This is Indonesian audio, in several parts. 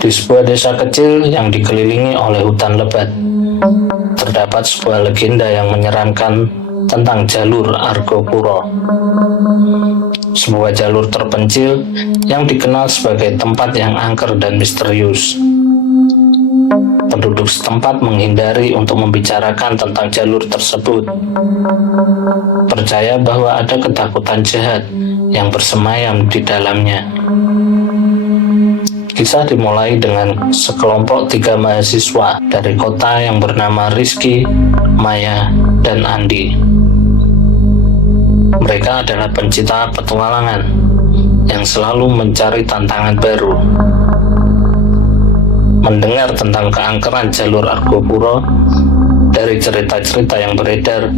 Di sebuah desa kecil yang dikelilingi oleh hutan lebat, terdapat sebuah legenda yang menyeramkan tentang jalur Argopuro. Sebuah jalur terpencil yang dikenal sebagai tempat yang angker dan misterius. Penduduk setempat menghindari untuk membicarakan tentang jalur tersebut. Percaya bahwa ada ketakutan jahat yang bersemayam di dalamnya. Kisah dimulai dengan sekelompok 3 mahasiswa dari kota yang bernama Rizky, Maya, dan Andi. Mereka adalah pencinta petualangan yang selalu mencari tantangan baru. Mendengar tentang keangkeran jalur Argopuro dari cerita-cerita yang beredar,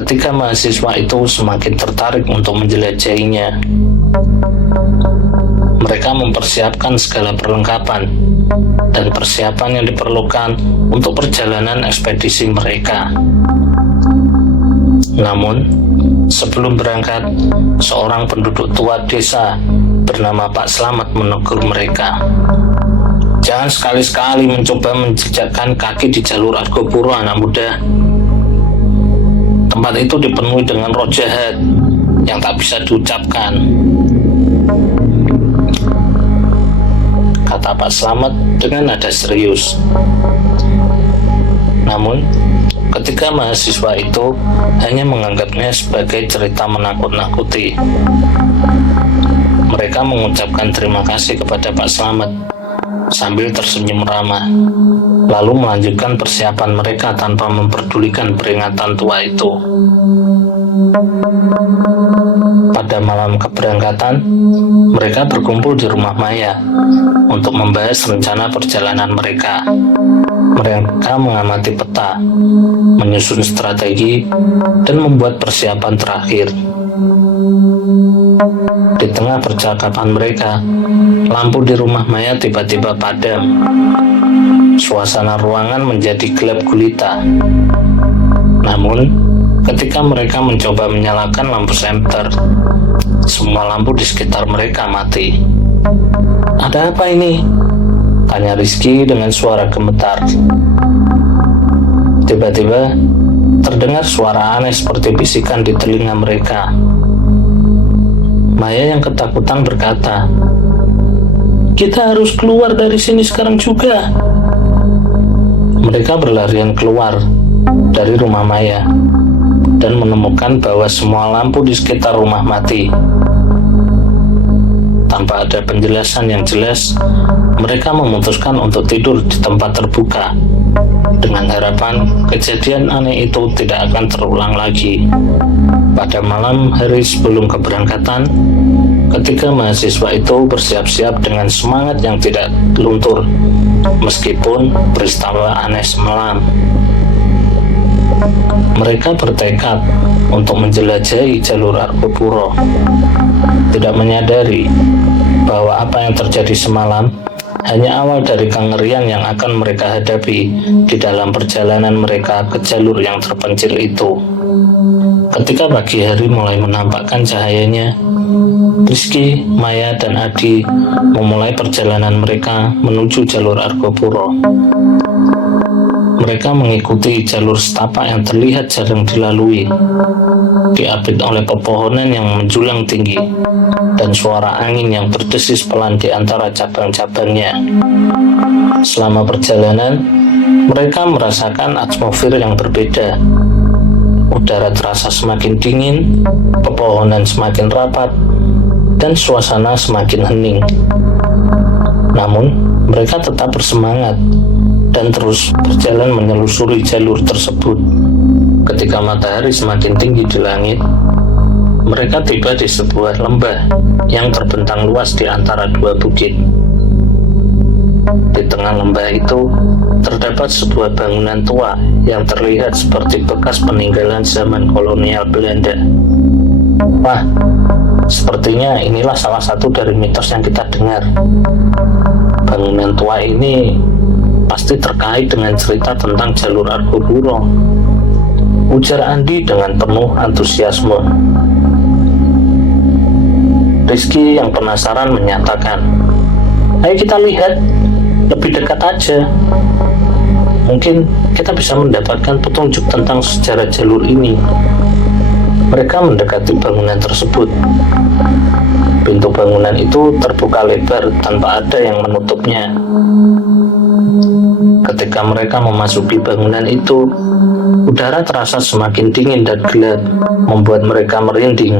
ketika mahasiswa itu semakin tertarik untuk menjelajahinya. Mereka mempersiapkan segala perlengkapan dan persiapan yang diperlukan untuk perjalanan ekspedisi mereka. Namun, sebelum berangkat, seorang penduduk tua desa bernama Pak Slamet menegur mereka. Jangan sekali-sekali mencoba menjejakkan kaki di jalur Argopuro, anak muda. Tempat itu dipenuhi dengan roh jahat yang tak bisa diucapkan, kata Pak Slamet dengan nada serius. Namun, ketika mahasiswa itu hanya menganggapnya sebagai cerita menakut-nakuti, mereka mengucapkan terima kasih kepada Pak Slamet sambil tersenyum ramah, lalu melanjutkan persiapan mereka tanpa memperdulikan peringatan tua itu. Pada malam keberangkatan, mereka berkumpul di rumah Maya untuk membahas rencana perjalanan mereka. Mereka mengamati peta, menyusun strategi, dan membuat persiapan terakhir. Di tengah percakapan mereka, lampu di rumah Maya tiba-tiba padam. Suasana ruangan menjadi gelap gulita. Namun, ketika mereka mencoba menyalakan lampu senter, semua lampu di sekitar mereka mati. Ada apa ini? Tanya Rizky dengan suara gemetar. Tiba-tiba, terdengar suara aneh seperti bisikan di telinga mereka. Maya yang ketakutan berkata, "Kita harus keluar dari sini sekarang juga." Mereka berlarian keluar dari rumah Maya dan menemukan bahwa semua lampu di sekitar rumah mati. Tanpa ada penjelasan yang jelas, mereka memutuskan untuk tidur di tempat terbuka dengan harapan kejadian aneh itu tidak akan terulang lagi. Pada malam hari sebelum keberangkatan, ketika mahasiswa itu bersiap-siap dengan semangat yang tidak luntur, meskipun peristiwa aneh semalam, mereka bertekad untuk menjelajahi jalur Argopuro, tidak menyadari bahwa apa yang terjadi semalam hanya awal dari kengerian yang akan mereka hadapi di dalam perjalanan mereka ke jalur yang terpencil itu. Ketika pagi hari mulai menampakkan cahayanya, Rizky, Maya, dan Adi memulai perjalanan mereka menuju jalur Argopuro. Mereka mengikuti jalur setapak yang terlihat jarang dilalui, diapit oleh pepohonan yang menjulang tinggi dan suara angin yang berdesis pelan di antara cabang-cabangnya. Selama perjalanan, mereka merasakan atmosfer yang berbeda. Udara terasa semakin dingin, pepohonan semakin rapat, dan suasana semakin hening. Namun, mereka tetap bersemangat dan terus berjalan menelusuri jalur tersebut. Ketika matahari semakin tinggi di langit, mereka tiba di sebuah lembah yang terbentang luas di antara 2 bukit. Di tengah lembah itu, terdapat sebuah bangunan tua yang terlihat seperti bekas peninggalan zaman kolonial Belanda. Wah, sepertinya inilah salah satu dari mitos yang kita dengar. Bangunan tua ini pasti terkait dengan cerita tentang jalur Argopuro, ujar Andi dengan penuh antusiasme. Rizky yang penasaran menyatakan, "Ayo kita lihat." lebih dekat aja. Mungkin kita bisa mendapatkan petunjuk tentang sejarah jalur ini. Mereka mendekati bangunan tersebut. Pintu bangunan itu terbuka lebar tanpa ada yang menutupnya. Ketika mereka memasuki bangunan itu, udara terasa semakin dingin dan gelap, membuat mereka merinding.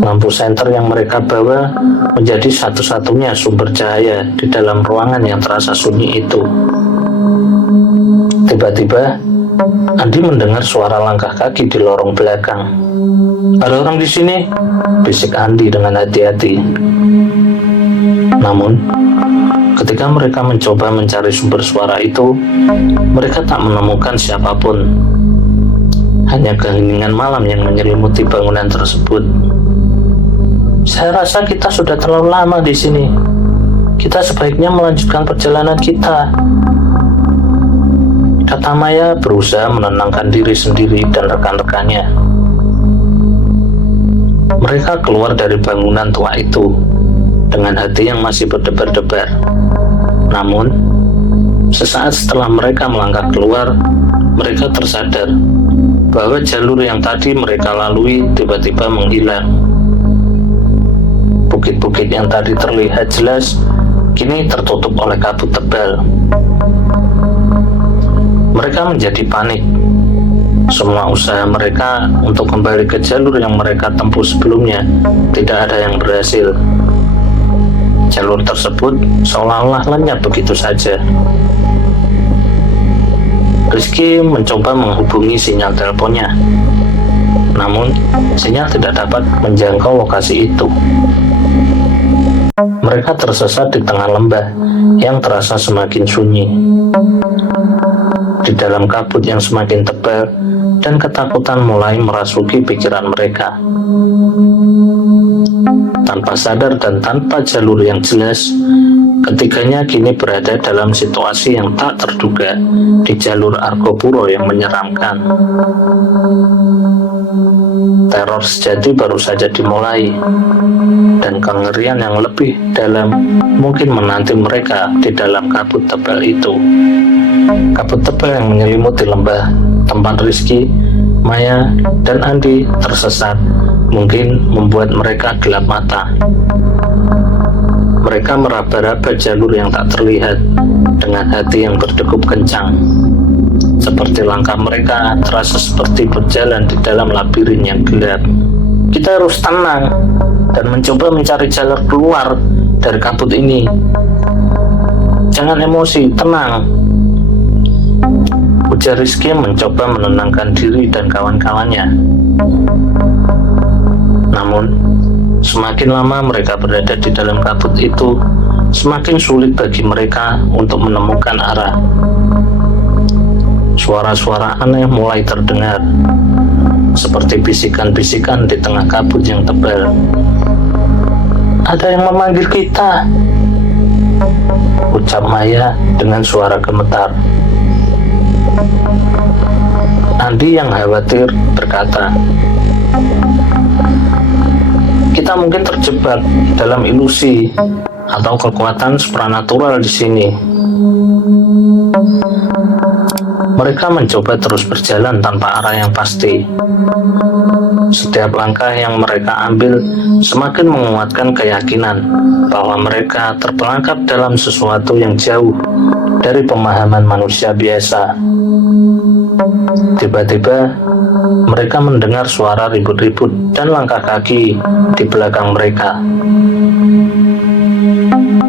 Lampu senter yang mereka bawa menjadi satu-satunya sumber cahaya di dalam ruangan yang terasa sunyi itu. Tiba-tiba, Andi mendengar suara langkah kaki di lorong belakang. "Ada orang di sini," bisik Andi dengan hati-hati. Namun, ketika mereka mencoba mencari sumber suara itu, mereka tak menemukan siapapun. Hanya keheningan malam yang menyelimuti bangunan tersebut. "Saya rasa kita sudah terlalu lama di sini. Kita sebaiknya melanjutkan perjalanan kita," kata Maya berusaha menenangkan diri sendiri dan rekan-rekannya. Mereka keluar dari bangunan tua itu dengan hati yang masih berdebar-debar. Namun, sesaat setelah mereka melangkah keluar, mereka tersadar bahwa jalur yang tadi mereka lalui tiba-tiba menghilang. Bukit-bukit yang tadi terlihat jelas kini tertutup oleh kabut tebal. Mereka menjadi panik. Semua usaha mereka untuk kembali ke jalur yang mereka tempuh sebelumnya tidak ada yang berhasil. Jalur tersebut seolah-olah lenyap begitu saja. Rizky mencoba menghubungi sinyal teleponnya, namun sinyal tidak dapat menjangkau lokasi itu. Mereka tersesat di tengah lembah yang terasa semakin sunyi. Di dalam kabut yang semakin tebal dan ketakutan mulai merasuki pikiran mereka. Tanpa sadar dan tanpa jalur yang jelas, ketiganya kini berada dalam situasi yang tak terduga di jalur Argopuro yang menyeramkan. Teror sejati baru saja dimulai, dan kengerian yang lebih dalam mungkin menanti mereka di dalam kabut tebal itu. Kabut tebal yang menyelimuti lembah tempat Rizky, Maya, dan Andi tersesat mungkin membuat mereka gelap mata. Mereka meraba-raba jalur yang tak terlihat dengan hati yang berdegup kencang. Seperti langkah mereka terasa seperti berjalan di dalam labirin yang gelap. Kita harus tenang dan mencoba mencari jalur keluar dari kabut ini. Jangan emosi, tenang, ujar Rizky mencoba menenangkan diri dan kawan-kawannya. Namun, semakin lama mereka berada di dalam kabut itu, semakin sulit bagi mereka untuk menemukan arah. Suara-suara aneh mulai terdengar, seperti bisikan-bisikan di tengah kabut yang tebal. "Ada yang memanggil kita," ucap Maya dengan suara gemetar. Andi yang khawatir berkata, "Kita mungkin terjebak dalam ilusi atau kekuatan supranatural di sini." Mereka mencoba terus berjalan tanpa arah yang pasti. Setiap langkah yang mereka ambil semakin menguatkan keyakinan bahwa mereka terperangkap dalam sesuatu yang jauh dari pemahaman manusia biasa. Tiba-tiba, mereka mendengar suara ribut-ribut dan langkah kaki di belakang mereka.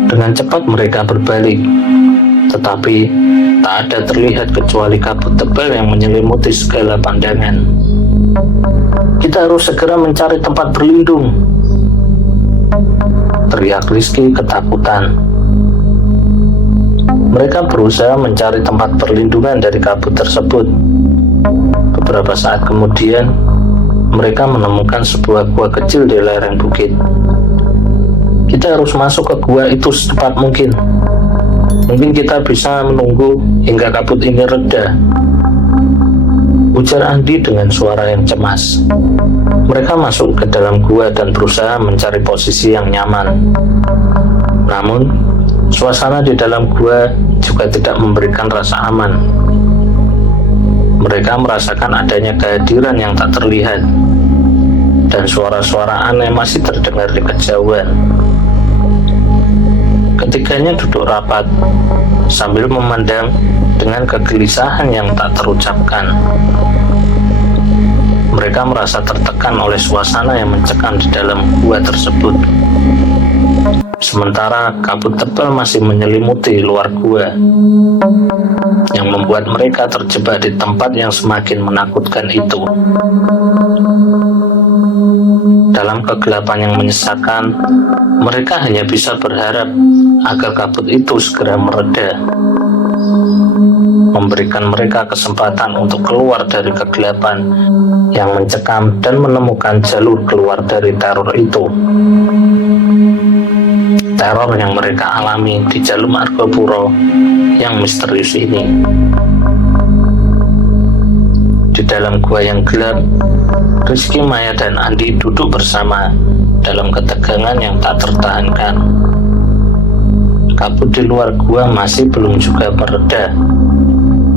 Dengan cepat mereka berbalik, tetapi tak ada terlihat kecuali kabut tebal yang menyelimuti segala pandangan. "Kita harus segera mencari tempat berlindung," teriak Rizky ketakutan. Mereka berusaha mencari tempat perlindungan dari kabut tersebut. Beberapa saat kemudian, mereka menemukan sebuah gua kecil di lereng bukit. "Kita harus masuk ke gua itu secepat mungkin. Mungkin kita bisa menunggu hingga kabut ini reda," ujar Andi dengan suara yang cemas. Mereka masuk ke dalam gua dan berusaha mencari posisi yang nyaman. Namun, Suasana di dalam gua juga tidak memberikan rasa aman. Mereka merasakan adanya kehadiran yang tak terlihat, dan suara-suara aneh masih terdengar di kejauhan. Ketiganya duduk rapat, sambil memandang dengan kegelisahan yang tak terucapkan. Mereka merasa tertekan oleh suasana yang mencekam di dalam gua tersebut. Sementara kabut tebal masih menyelimuti luar gua, yang membuat mereka terjebak di tempat yang semakin menakutkan itu. Dalam kegelapan yang menyesakkan, mereka hanya bisa berharap agar kabut itu segera mereda, memberikan mereka kesempatan untuk keluar dari kegelapan yang mencekam dan menemukan jalur keluar dari teror itu. Teror yang mereka alami di Jalur Margopuro yang misterius ini. Di dalam gua yang gelap, Rizky, Maya, dan Andi duduk bersama dalam ketegangan yang tak tertahankan. Kabut di luar gua masih belum juga mereda,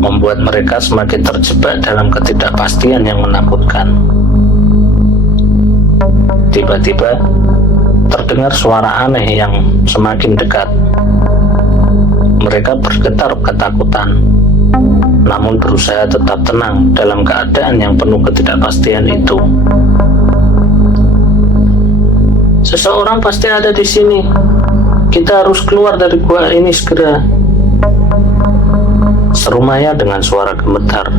membuat mereka semakin terjebak dalam ketidakpastian yang menakutkan. Tiba-tiba, terdengar suara aneh yang semakin dekat. Mereka bergetar ketakutan, namun berusaha tetap tenang dalam keadaan yang penuh ketidakpastian itu. Seseorang pasti ada di sini. Kita harus keluar dari gua ini segera, seru Maya dengan suara gemetar.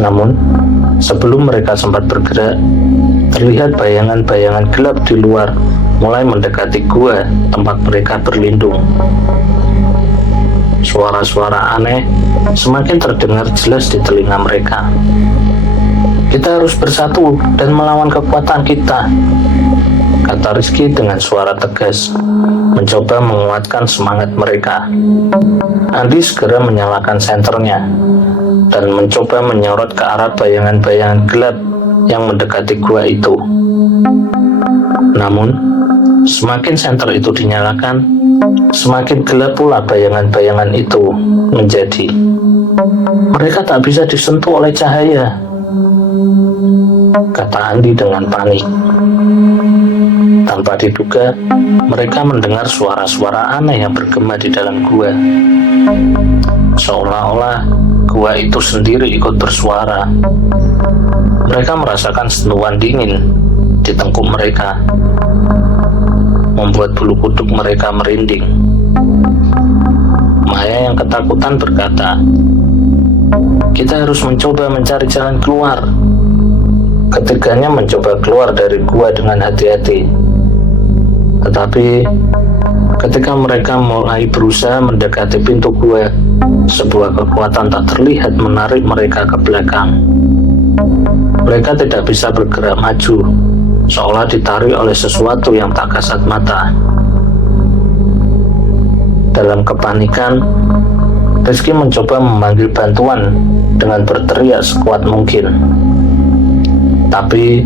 Namun, sebelum mereka sempat bergerak, terlihat bayangan-bayangan gelap di luar mulai mendekati gua tempat mereka berlindung. Suara-suara aneh semakin terdengar jelas di telinga mereka. Kita harus bersatu dan melawan kekuatan kita, kata Rizky dengan suara tegas, mencoba menguatkan semangat mereka. Andi segera menyalakan senternya dan mencoba menyorot ke arah bayangan-bayangan gelap yang mendekati gua itu. Namun, semakin senter itu dinyalakan, semakin gelap pula bayangan-bayangan itu menjadi. Mereka tak bisa disentuh oleh cahaya, kata Andi dengan panik. Tanpa diduga, mereka mendengar suara-suara aneh yang bergema di dalam gua. Seolah-olah gua itu sendiri ikut bersuara. Mereka merasakan sentuhan dingin di tengkuk mereka, membuat bulu kuduk mereka merinding. Maya yang ketakutan berkata, "Kita harus mencoba mencari jalan keluar." Ketiganya mencoba keluar dari gua dengan hati-hati. Tetapi ketika mereka mulai berusaha mendekati pintu gua, sebuah kekuatan tak terlihat menarik mereka ke belakang. Mereka tidak bisa bergerak maju, seolah ditarik oleh sesuatu yang tak kasat mata. Dalam kepanikan, Rizky mencoba memanggil bantuan dengan berteriak sekuat mungkin. Tapi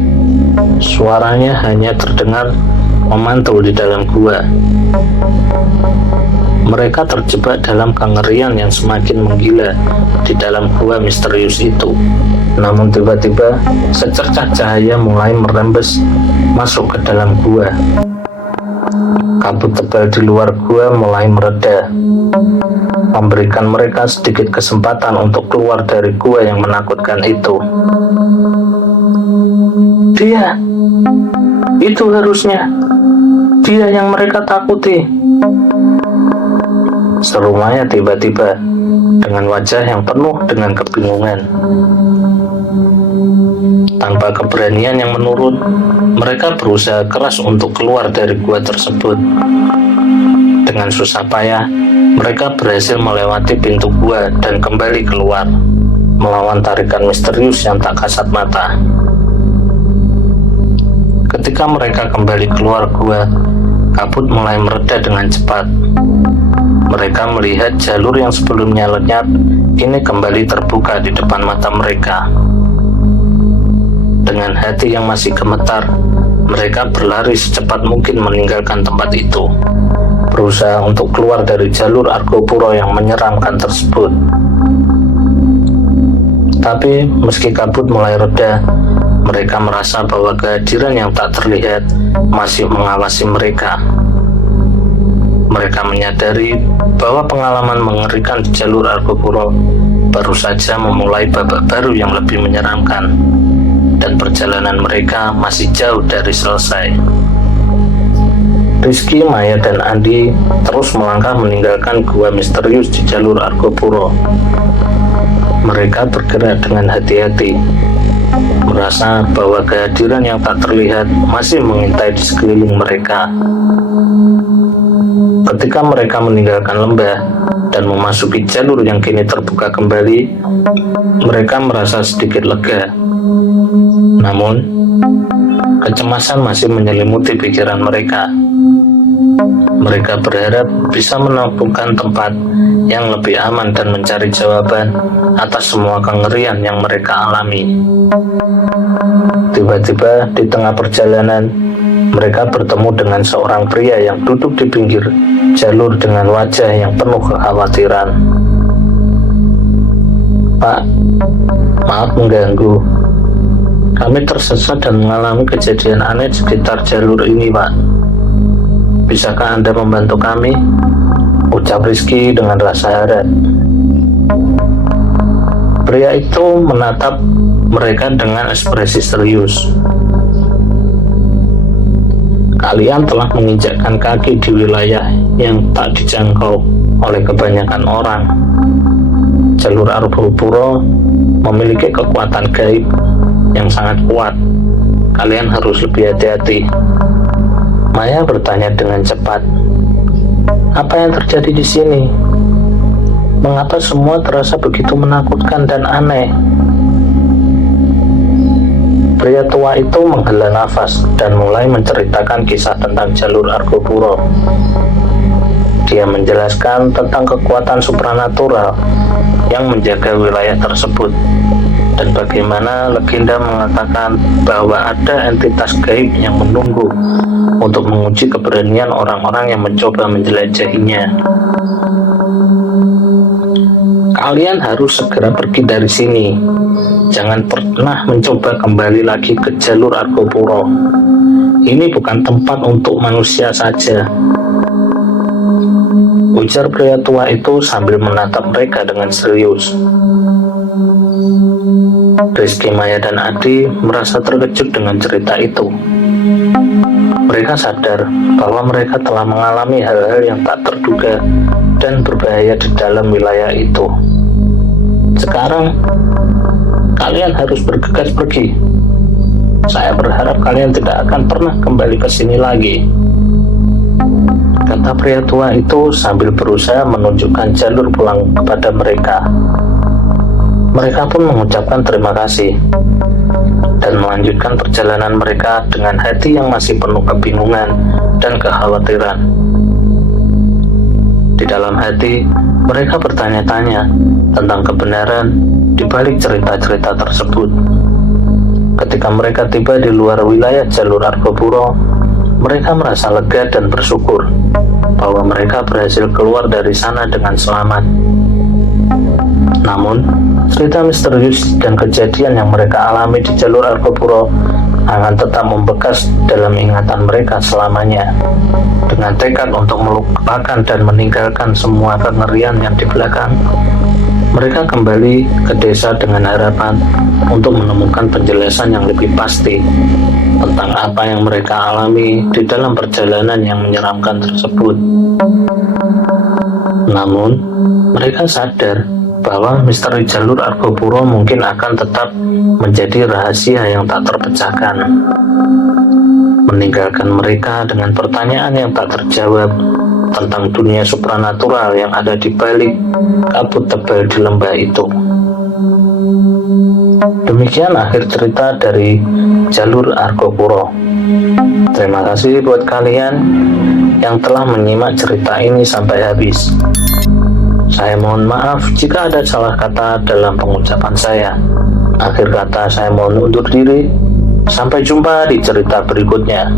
suaranya hanya terdengar memantul di dalam gua. Mereka terjebak dalam kengerian yang semakin menggila di dalam gua misterius itu. Namun tiba-tiba secercah cahaya mulai merembes masuk ke dalam gua. Kabut tebal di luar gua mulai mereda, memberikan mereka sedikit kesempatan untuk keluar dari gua yang menakutkan itu. Dia, itu harusnya dia yang mereka takuti, seru Maya tiba-tiba dengan wajah yang penuh dengan kebingungan. Tanpa keberanian yang menurun, mereka berusaha keras untuk keluar dari gua tersebut. Dengan susah payah, mereka berhasil melewati pintu gua dan kembali keluar, melawan tarikan misterius yang tak kasat mata. Ketika mereka kembali keluar gua, kabut mulai mereda dengan cepat. Mereka melihat jalur yang sebelumnya lenyap kini kembali terbuka di depan mata mereka. Dengan hati yang masih gemetar, mereka berlari secepat mungkin meninggalkan tempat itu. berusaha untuk keluar dari jalur Argopuro yang menyeramkan tersebut. Tapi meski kabut mulai reda, mereka merasa bahwa kehadiran yang tak terlihat masih mengawasi mereka. Mereka menyadari bahwa pengalaman mengerikan di jalur Argopuro baru saja memulai babak baru yang lebih menyeramkan, dan perjalanan mereka masih jauh dari selesai. Rizky, Maya, dan Andi terus melangkah meninggalkan gua misterius di jalur Argopuro. Mereka bergerak dengan hati-hati, merasa bahwa kehadiran yang tak terlihat masih mengintai di sekeliling mereka. Ketika mereka meninggalkan lembah dan memasuki jalur yang kini terbuka kembali, mereka merasa sedikit lega. Namun, kecemasan masih menyelimuti pikiran mereka. Mereka berharap bisa menemukan tempat yang lebih aman dan mencari jawaban atas semua kengerian yang mereka alami. Tiba-tiba di tengah perjalanan, mereka bertemu dengan seorang pria yang duduk di pinggir jalur dengan wajah yang penuh kekhawatiran. "Pak, maaf mengganggu. Kami tersesat dan mengalami kejadian aneh di sekitar jalur ini, Pak. Bisakah Anda membantu kami?" ucap Rizky dengan rasa harap. Pria itu menatap mereka dengan ekspresi serius. "Kalian telah menginjakkan kaki di wilayah yang tak dijangkau oleh kebanyakan orang. Jalur Argopuro memiliki kekuatan gaib yang sangat kuat. Kalian harus lebih hati-hati." Maya bertanya dengan cepat, "Apa yang terjadi di sini? Mengapa semua terasa begitu menakutkan dan aneh?" Pria tua itu menghela nafas dan mulai menceritakan kisah tentang jalur Argopuro. Dia menjelaskan tentang kekuatan supranatural yang menjaga wilayah tersebut, dan bagaimana legenda mengatakan bahwa ada entitas gaib yang menunggu untuk menguji keberanian orang-orang yang mencoba menjelajahinya. "Kalian harus segera pergi dari sini. Jangan pernah mencoba kembali lagi ke jalur Argopuro. Ini bukan tempat untuk manusia saja," ujar pria tua itu sambil menatap mereka dengan serius. Rizky, Maya, dan Adi merasa terkejut dengan cerita itu. Mereka sadar bahwa mereka telah mengalami hal-hal yang tak terduga dan berbahaya di dalam wilayah itu. "Sekarang, kalian harus bergegas pergi. Saya berharap kalian tidak akan pernah kembali ke sini lagi," kata pria tua itu sambil berusaha menunjukkan jalur pulang kepada mereka. Mereka pun mengucapkan terima kasih dan melanjutkan perjalanan mereka dengan hati yang masih penuh kebingungan dan kekhawatiran. Di dalam hati, mereka bertanya-tanya tentang kebenaran di balik cerita-cerita tersebut. Ketika mereka tiba di luar wilayah jalur Argopuro, mereka merasa lega dan bersyukur bahwa mereka berhasil keluar dari sana dengan selamat. Namun, cerita misterius dan kejadian yang mereka alami di jalur Argopuro akan tetap membekas dalam ingatan mereka selamanya. Dengan tekad untuk melupakan dan meninggalkan semua kengerian yang di belakang, mereka kembali ke desa dengan harapan untuk menemukan penjelasan yang lebih pasti tentang apa yang mereka alami di dalam perjalanan yang menyeramkan tersebut. Namun, mereka sadar bahwa misteri jalur Argopuro mungkin akan tetap menjadi rahasia yang tak terpecahkan, meninggalkan mereka dengan pertanyaan yang tak terjawab tentang dunia supranatural yang ada di balik kabut tebal di lembah itu. Demikian akhir cerita dari jalur Argopuro. Terima kasih buat kalian yang telah menyimak cerita ini sampai habis. Saya mohon maaf jika ada salah kata dalam pengucapan saya. Akhir kata, saya mohon undur diri. Sampai jumpa di cerita berikutnya.